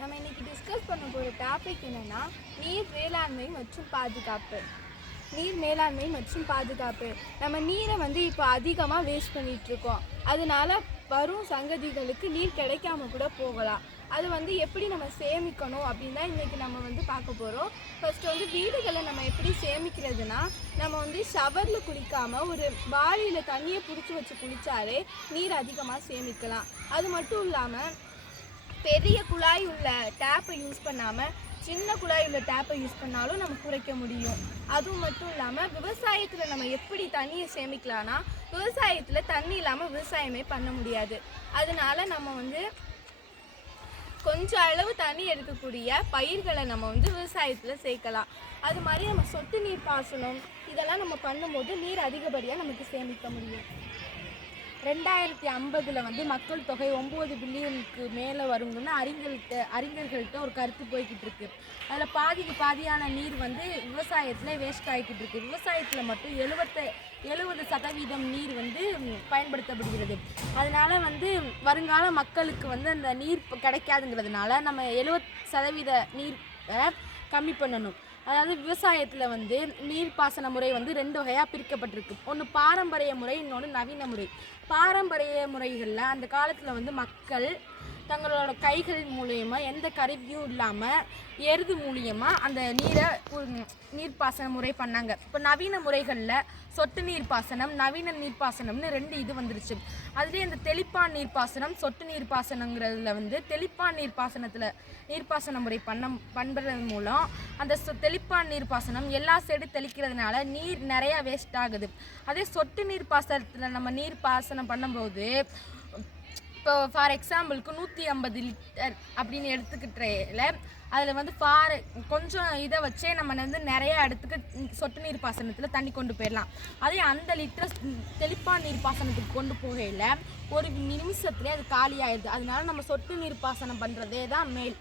நம்ம இன்னைக்கு டிஸ்கஸ் பண்ண போகிற டாபிக் என்னென்னா நீர் மேலாண்மை மற்றும் பாதுகாப்பு. நீர் மேலாண்மை மற்றும் பாதுகாப்பு. நம்ம நீரை இப்போ அதிகமாக வேஸ்ட் பண்ணிகிட்ருக்கோம். அதனால வரும் சங்கதிகளுக்கு நீர் கிடைக்காம கூட போகலாம். அது எப்படி நம்ம சேமிக்கணும் அப்படின்னு தான் இன்றைக்கி நம்ம பார்க்க போகிறோம். ஃபஸ்ட்டு வீடுகளை நம்ம எப்படி சேமிக்கிறதுனா, நம்ம ஷவரில் குளிக்காமல் ஒரு பாலியில் தண்ணியை பிடிச்சி வச்சு குளித்தாலே நீர் அதிகமாக சேமிக்கலாம். அது மட்டும் இல்லாமல் பெரிய குழாய் உள்ள டேப்பை யூஸ் பண்ணாமல் சின்ன குழாய் உள்ள டேப்பை யூஸ் பண்ணாலும் நம்ம குறைக்க முடியும். அதுவும் மட்டும் இல்லாமல் விவசாயத்தில் நம்ம எப்படி தண்ணியை சேமிக்கலாம்னா, விவசாயத்தில் தண்ணி இல்லாமல் விவசாயமே பண்ண முடியாது. அதனால நம்ம கொஞ்சம் அளவு தண்ணி எடுக்கக்கூடிய பயிர்களை நம்ம விவசாயத்தில் சேர்க்கலாம். அது மாதிரி நம்ம சொட்டு நீர் பாசனம் இதெல்லாம் நம்ம பண்ணும்போது நீர் அதிகப்படியாக நமக்கு சேமிக்க முடியும். 2050 மக்கள் தொகை 9 பில்லியனுக்கு மேலே வருங்கன்னு அறிஞர்கள்ட்ட ஒரு கருத்து போய்கிட்டு இருக்கு. அதில் பாதியான நீர் விவசாயத்தில் வேஸ்ட் ஆகிக்கிட்டு இருக்கு. விவசாயத்தில் மட்டும் 70% நீர் பயன்படுத்தப்படுகிறது. அதனால வருங்கால மக்களுக்கு அந்த நீர் கிடைக்காதுங்கிறதுனால நம்ம 70% நீரை கம்மி பண்ணணும். அதாவது விவசாயத்தில் நீர்ப்பாசன முறை 2 வகையாக பிரிக்கப்பட்டிருக்கு. ஒன்று பாரம்பரிய முறை, இன்னொன்று நவீன முறை. பாரம்பரிய முறைகளில் அந்த காலத்தில் மக்கள் தங்களோட கைகள் மூலியமாக எந்த கருவியும் இல்லாமல் எருது மூலியமாக அந்த நீர்ப்பாசன முறை பண்ணாங்க. இப்போ நவீன முறைகளில் சொட்டு நீர்ப்பாசனம், நவீன நீர்ப்பாசனம்னு 2 வந்துருச்சு. அதுலேயே இந்த தெளிப்பான் நீர்ப்பாசனம், சொட்டு நீர்ப்பாசனங்கிறதுல தெளிப்பான் நீர்ப்பாசன முறை பண்ணுறது மூலம் அந்த தெளிப்பான் நீர்ப்பாசனம் எல்லா சைடு தெளிக்கிறதுனால நீர் நிறையா வேஸ்ட் ஆகுது. அதே சொட்டு நீர்ப்பாசனத்தில் நம்ம நீர்ப்பாசனம் பண்ணும்போது இப்போ ஃபார் எக்ஸாம்பிளுக்கு 150 லிட்டர் அப்படின்னு எடுத்துக்கிட்டேல அதில் கொஞ்சம் இதை வச்சே நம்ம நிறைய இடத்துக்கு சொட்டு நீர் பாசனத்தில் தண்ணி கொண்டு போயிடலாம். அதே அந்த லிட்டர் தெளிப்பான் நீர் பாசனத்துக்கு கொண்டு போகையில் ஒரு நிமிஷத்துலேயே அது காலி ஆயிடுது. அதனால நம்ம சொட்டு நீர் பாசனம் பண்ணுறதே தான் மேல்.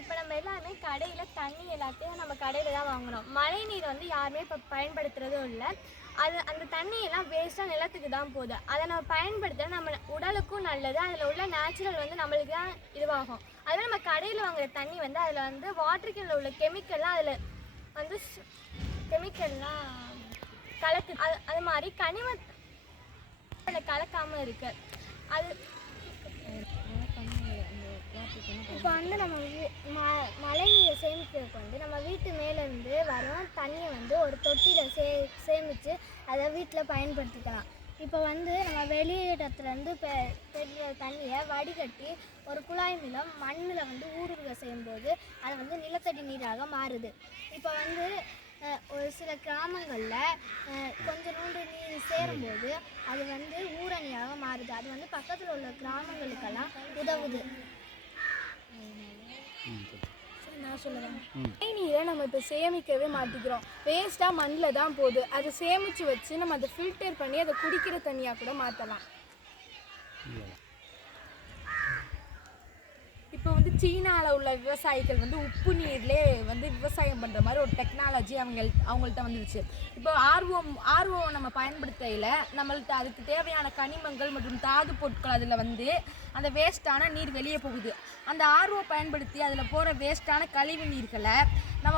இப்போ நம்ம எல்லாமே கடையில் தண்ணி எல்லாத்தையும் நம்ம கடையில் தான் வாங்குகிறோம். மழை நீர் யாருமே இப்போ பயன்படுத்துகிறதும் இல்லை. அந்த தண்ணியெல்லாம் வேஸ்ட்டாக நிலத்துக்கு தான் போகுது. அதை நம்ம பயன்படுத்த நம்ம உடலுக்கும் நல்லது. அதில் உள்ள நேச்சுரல் நம்மளுக்கு தான் இதுவாகும். அதுவே நம்ம கடையில் வாங்குகிற தண்ணி அதில் வாட்டர் கேனில் உள்ள கெமிக்கல்லாம் அதில் கெமிக்கல்லாம் கலக்கு. அது மாதிரி கனிமத்தில் கலக்காமல் இருக்கு. அது இப்போ நம்ம மழை நீரை சேமிக்கிறதுக்கு நம்ம வீட்டு மேலேருந்து வரும் தண்ணியை ஒரு தொட்டியில் சேமித்து அதை வீட்டில் பயன்படுத்திக்கலாம். இப்போ நம்ம வெளியிடத்துலேருந்து பெறுற தண்ணியை வடிகட்டி ஒரு குழாய் மூலம் மண்ணில் ஊடுருவ செய்யும்போது அது நிலத்தடி நீராக மாறுது. இப்போ ஒரு சில கிராமங்களில் கொஞ்சம் நூண்டு நீர் சேரும்போது அது ஊரணியாக மாறுது. அது பக்கத்தில் உள்ள கிராமங்களுக்கெல்லாம் உதவுது. நான் சொல்லுவேன், மழை நீரை நம்ம இப்போ சேமிக்கவே மாட்டேங்கிறோம். வேஸ்ட்டாக மண்ணில் தான் போகுது. அதை சேமித்து வச்சு நம்ம அதை ஃபில்டர் பண்ணி அதை குடிக்கிற தண்ணியாக கூட மாற்றலாம். இப்போ சீனாவில் உள்ள விவசாயிகள் உப்பு நீர்லே விவசாயம் பண்ணுற மாதிரி ஒரு டெக்னாலஜி அவங்கள்ட்ட வந்துடுச்சு. இப்போ ஆர்ஓ நம்ம பயன்படுத்தையில் நம்மள்ட்ட அதுக்கு தேவையான கனிமங்கள் மற்றும் தாது பொருட்கள் அதில் அந்த வேஸ்ட்டான நீர் வெளியே போகுது. அந்த ஆர்ஓ பயன்படுத்தி அதில் போகிற வேஸ்ட்டான கழிவு நீர்களை நம்ம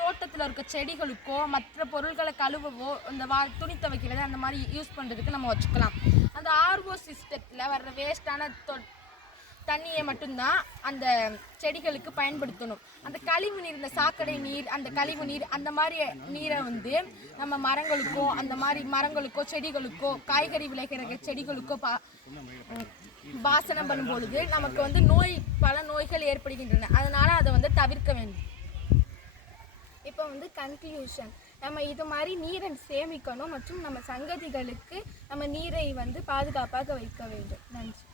தோட்டத்தில் இருக்க செடிகளுக்கோ மற்ற பொருட்களை கழுவவோ இந்த துணி துவைக்கிறது அந்த மாதிரி யூஸ் பண்ணுறதுக்கு நம்ம வச்சுக்கலாம். அந்த ஆர்ஓ சிஸ்டத்தில் வர்ற வேஸ்ட்டான தண்ணியை மட்டும்தான் அந்த செடிகளுக்கு பயன்படுத்தணும். அந்த கழிவு நீர், இந்த சாக்கடை நீர், அந்த கழிவு நீர், அந்த மாதிரி நீரை நம்ம மரங்களுக்கோ செடிகளுக்கோ காய்கறி விளைகிற செடிகளுக்கோ பாசனம் பண்ணும்பொழுது நமக்கு பல நோய்கள் ஏற்படுகின்றன. அதனால அதை தவிர்க்க வேண்டும். இப்போ கன்க்ளூஷன், நம்ம இது மாதிரி நீரை சேமிக்கணும் மற்றும் நம்ம சங்கதிகளுக்கு நம்ம நீரை பாதுகாப்பாக வைக்க வேண்டும். நன்றி.